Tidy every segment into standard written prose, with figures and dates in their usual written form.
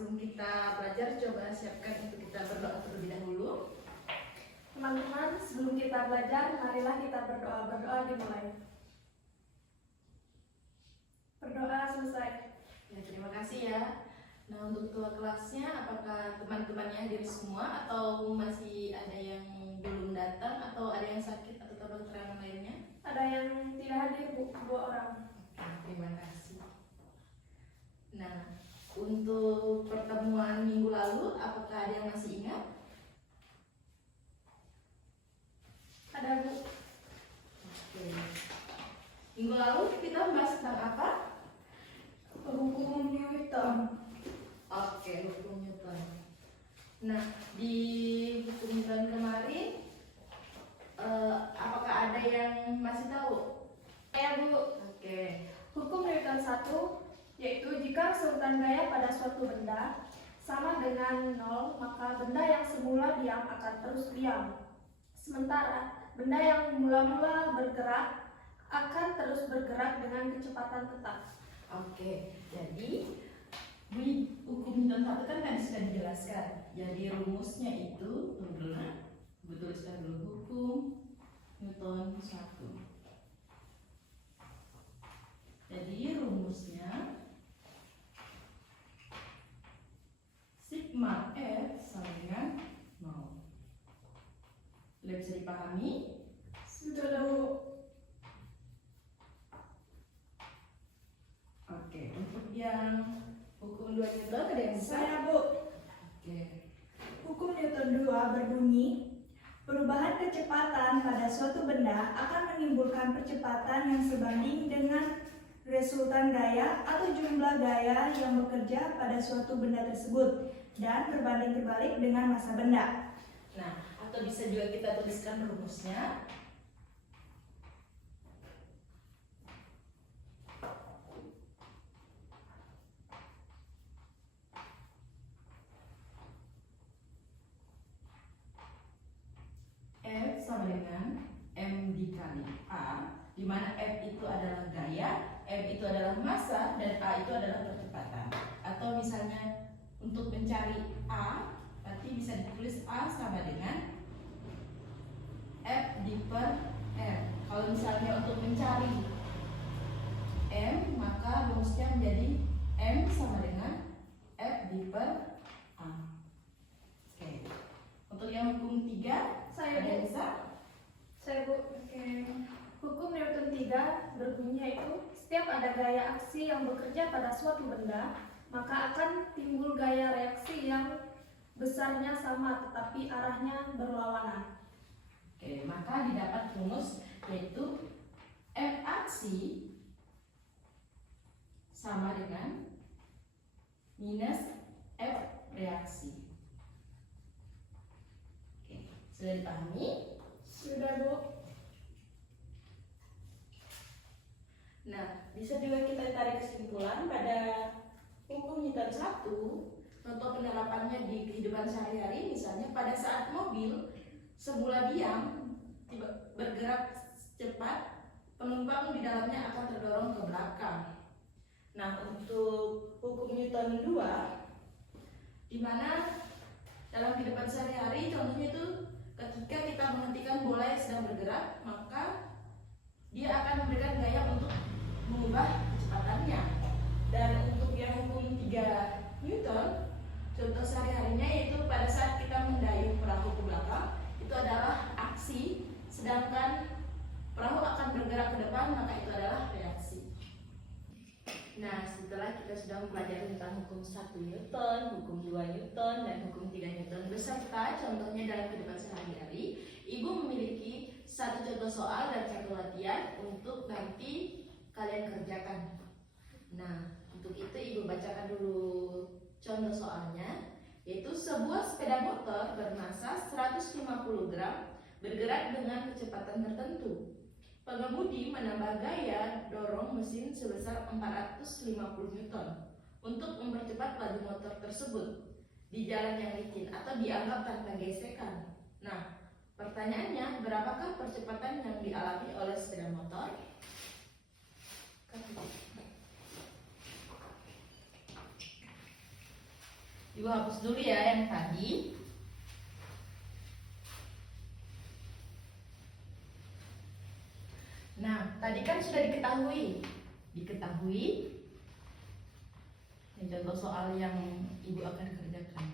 sebelum kita belajar, coba siapkan untuk kita berdoa terlebih dahulu. Teman-teman, sebelum kita belajar, marilah kita berdoa. Berdoa dimulai. Berdoa selesai. Ya, terima kasih ya. Nah, untuk ketua kelasnya, apakah teman-temannya hadir semua atau masih ada yang belum datang atau ada yang sakit atau keterangan lainnya? Ada yang tidak hadir, Bu, 2 orang. Oke, terima kasih. Nah, untuk pertemuan minggu lalu, apakah ada yang masih ingat? Ada, Bu. Oke. Minggu lalu kita membahas tentang apa? Hukum Newton. Oke, hukum Newton. Nah, di hukum Newton kemarin, apakah ada yang masih tahu? Ya, Bu. Oke. Hukum Newton 1, yaitu jika resultan gaya pada suatu benda sama dengan 0, maka benda yang semula diam akan terus diam. Sementara benda yang mula-mula bergerak akan terus bergerak dengan kecepatan tetap. Oke, jadi di hukum Newton 1 kan tadi sudah dijelaskan. Jadi rumusnya itu, tuliskan dulu hukum Newton 1. Jadi rumusnya sigma F sama dengan 0. Sudah bisa dipahami? Sudah, Bu. Oke, untuk yang hukum 2 Newton ada yang bisa? Saya, Bu. Oke. Hukum Newton 2 berbunyi, perubahan kecepatan pada suatu benda akan menimbulkan percepatan yang sebanding dengan resultan gaya atau jumlah gaya yang bekerja pada suatu benda tersebut dan berbanding terbalik dengan massa benda. Nah, atau bisa juga kita tuliskan rumusnya. F sama dengan M dikali A, di mana F itu adalah gaya, M itu adalah massa, dan A itu adalah percepatan. Atau misalnya untuk mencari A, nanti bisa ditulis A sama dengan F di per M. Kalau misalnya untuk mencari M, maka rumusnya menjadi M sama dengan F di per A. Oke. Untuk yang hukum 3, Saya, ada yang Bu. bisa? Saya, Bu. Oke. Hukum Newton 3 berbunyi yaitu setiap ada gaya aksi yang bekerja pada suatu benda, maka akan timbul gaya reaksi yang besarnya sama tetapi arahnya berlawanan. Oke, maka didapat rumus yaitu F aksi sama dengan minus F reaksi. Oke, sudah dipahami? Sudah, Bu. Nah, bisa juga kita tarik kesimpulan pada hukum Newton 1, contoh penerapannya di kehidupan sehari-hari, misalnya pada saat mobil semula diam, bergerak cepat, penumpang di dalamnya akan terdorong ke belakang. Nah, untuk hukum Newton 2, di mana dalam kehidupan sehari-hari, contohnya itu ketika kita menghentikan bola yang sedang bergerak, maka dia akan memberikan gaya untuk mengubah kecepatannya. Dan untuk yang hukum 3 Newton, contoh sehari-harinya yaitu pada saat kita mendayung perahu ke belakang, itu adalah aksi, sedangkan perahu akan bergerak ke depan, maka itu adalah reaksi. Nah, setelah kita sudah mempelajari tentang hukum 1 Newton, hukum 2 Newton, dan hukum 3 Newton beserta contohnya dalam kehidupan sehari-hari, Ibu memiliki satu contoh soal dan satu latihan untuk nanti kalian kerjakan. Nah, untuk itu Ibu bacakan dulu contoh soalnya, yaitu sebuah sepeda motor bermassa 150 gram bergerak dengan kecepatan tertentu. Pengemudi menambah gaya dorong mesin sebesar 450 Newton untuk mempercepat laju motor tersebut di jalan yang licin atau dianggap tanpa gesekan. Nah, pertanyaannya, berapakah percepatan yang dialami oleh sepeda motor? Ibu hapus dulu ya yang tadi. Nah, tadi kan sudah diketahui. Ini contoh soal yang Ibu akan kerjakan.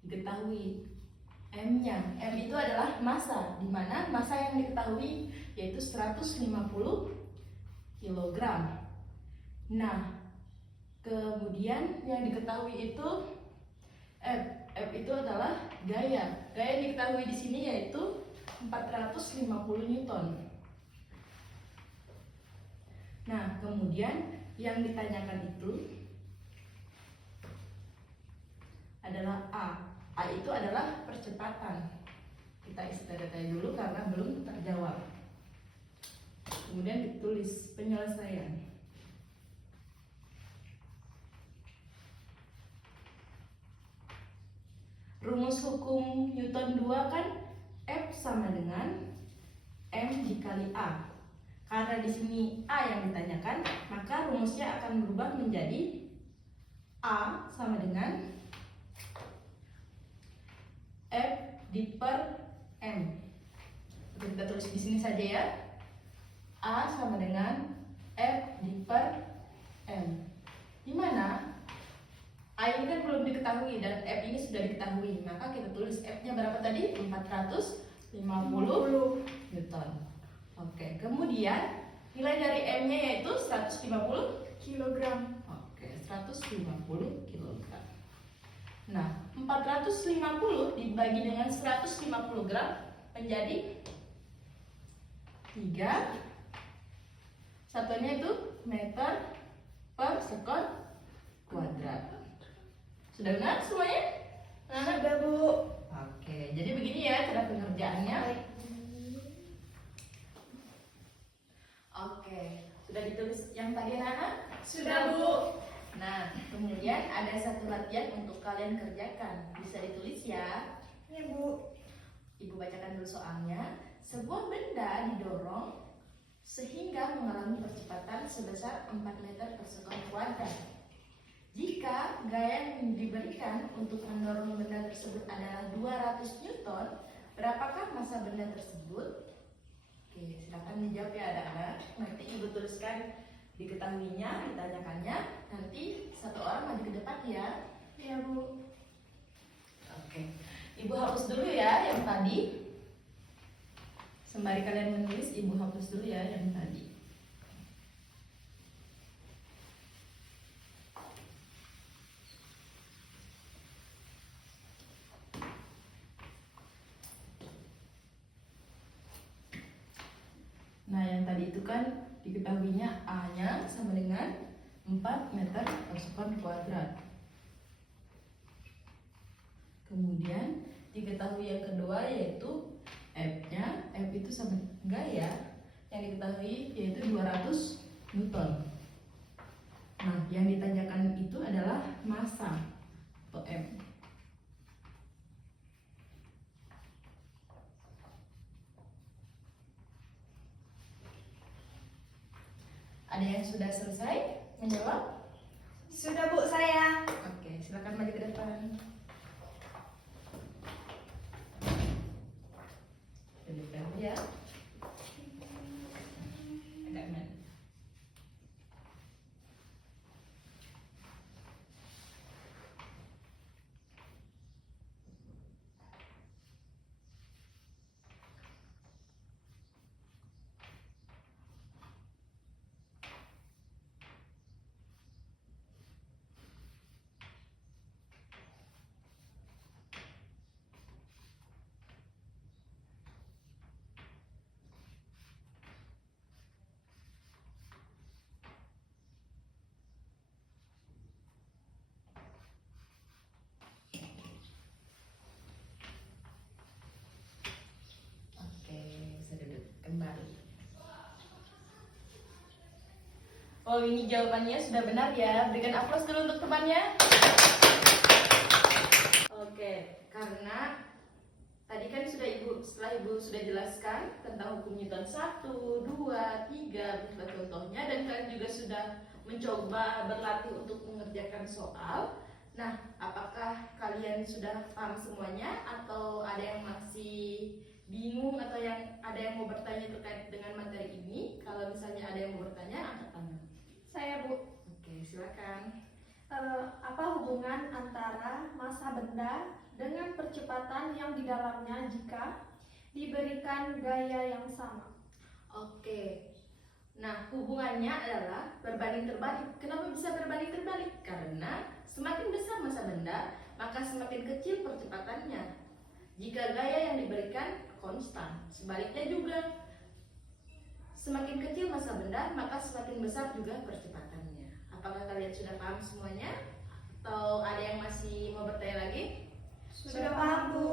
Diketahui M-nya. M itu adalah massa, di mana massa yang diketahui yaitu 150 kg. Nah, kemudian yang diketahui itu F. F itu adalah gaya. Gaya yang diketahui di sini yaitu 450 Newton. Nah, kemudian yang ditanyakan itu adalah A. A itu adalah percepatan. Kita isi tanda tanya dulu karena belum terjawab. Kemudian ditulis penyelesaian. Rumus hukum Newton 2 kan F sama dengan M dikali A. Karena di sini A yang ditanyakan, maka rumusnya akan berubah menjadi A sama dengan F di per M. Oke, kita tulis di sini saja ya. A sama dengan F di per M. Di mana A ini kan belum diketahui dan F ini sudah diketahui. Maka kita tulis F-nya berapa tadi? 450 Newton. Oke, kemudian nilai dari M-nya yaitu 150 kg. Oke, 150 kg. Nah, 450 dibagi dengan 150 gram menjadi 3. Satuannya itu meter per sekon kuadrat. Sudah benar semuanya? Sudah, Bu. Oke, jadi begini ya cara pengerjaannya. Oke, sudah ditulis yang tadi anak-anak? Sudah, Bu. Nah, kemudian ada satu latihan untuk kalian kerjakan. Bisa ditulis ya. Ya, Bu. Ibu bacakan dulu soalnya. Sebuah benda didorong sehingga mengalami percepatan sebesar 4 meter per sekon kuadrat. Jika gaya yang diberikan untuk mendorong benda tersebut adalah 200 Newton, berapakah massa benda tersebut? Oke, silakan dijawab ya anak-anak. Nanti Ibu tuliskan diketahuinya, ditanyakannya. Nanti satu orang maju ke depan ya. Ya, Bu. Oke, Ibu hapus dulu ya yang tadi. Sembari kalian menulis, Ibu hapus dulu ya yang tadi. Nah, yang tadi itu kan diketahuinya A-nya sama dengan 4 meter per sekon kuadrat. Kemudian diketahui yang kedua yaitu F-nya. F itu sama gaya yang diketahui yaitu 200 Newton. Nah, yang ditanyakan itu adalah massa atau M. Ada yang sudah selesai menjawab? Sudah, Bu, saya. Oke, silakan maju ke depan. Tunjukkan ya. Agak mana? Kembali. Oh, ini jawabannya sudah benar ya. Berikan aplaus dulu untuk temannya. Oke, karena tadi kan setelah Ibu sudah jelaskan tentang hukum Newton 1, 2, 3 beserta contohnya, dan kalian juga sudah mencoba berlatih untuk mengerjakan soal. Nah, apakah kalian sudah paham semuanya atau ada yang masih bingung atau ada yang mau bertanya terkait dengan materi ini? Kalau misalnya ada yang mau bertanya, angkat tangan. Saya, Bu. Oke, silakan. Apa hubungan antara massa benda dengan percepatan yang di dalamnya jika diberikan gaya yang sama? Oke. Nah, hubungannya adalah berbanding terbalik. Kenapa bisa berbanding terbalik? Karena semakin besar massa benda, maka semakin kecil percepatannya. Jika gaya yang diberikan konstan, sebaliknya juga. Semakin kecil massa benda, maka semakin besar juga percepatannya. Apakah kalian sudah paham semuanya? Atau ada yang masih mau bertanya lagi? Sudah paham, Bu.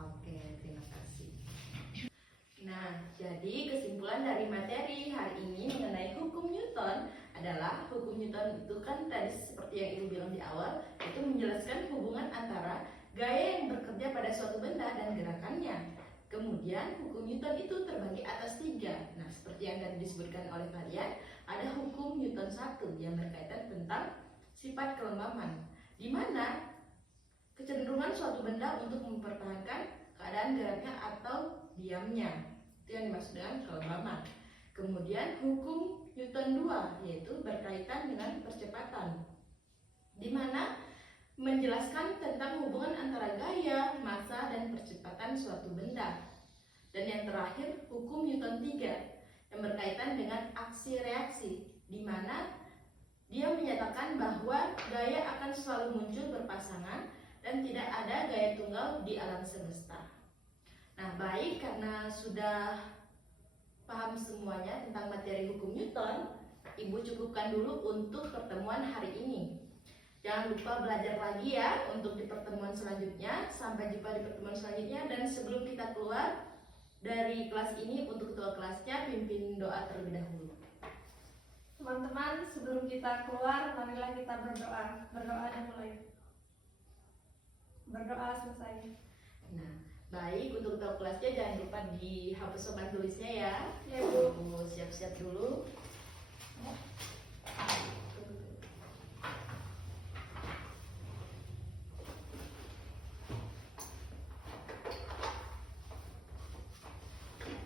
Oke, terima kasih. Nah, jadi kesimpulan dari materi hari ini mengenai hukum Newton adalah hukum Newton itu kan tadi seperti yang Ibu bilang di awal, itu menjelaskan hubungan antara gaya yang bekerja pada suatu benda dan gerakannya. Kemudian hukum Newton itu terbagi atas 3. Nah, seperti yang tadi disebutkan oleh kalian, ada hukum Newton 1 yang berkaitan tentang sifat kelembaman, di mana kecenderungan suatu benda untuk mempertahankan keadaan geraknya atau diamnya. Itu yang dimaksud dengan kelembaman. Kemudian hukum Newton 2 yaitu berkaitan dengan percepatan, di mana menjelaskan tentang hubungan antara gaya, massa, dan percepatan suatu benda. Dan yang terakhir, hukum Newton 3 yang berkaitan dengan aksi reaksi, di mana dia menyatakan bahwa gaya akan selalu muncul berpasangan dan tidak ada gaya tunggal di alam semesta. Nah, baik, karena sudah paham semuanya tentang materi hukum Newton, Ibu cukupkan dulu untuk pertemuan hari ini. Jangan lupa belajar lagi ya untuk di pertemuan selanjutnya. Sampai jumpa di pertemuan selanjutnya. Dan sebelum kita keluar dari kelas ini, untuk ketua kelasnya pimpin doa terlebih dahulu. Teman-teman, sebelum kita keluar, marilah kita berdoa. Berdoa dan mulai. Berdoa selesai. Nah, baik, untuk ketua kelasnya jangan lupa dihapus papan tulisnya ya. Ya, Bu. Ibu siap-siap dulu.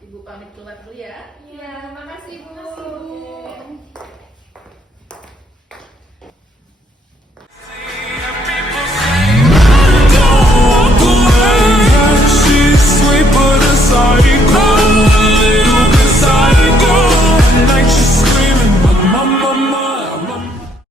Ibu pamit keluar dulu ya. Iya, terima kasih, Bu. Terima kasih, Bu. Oke.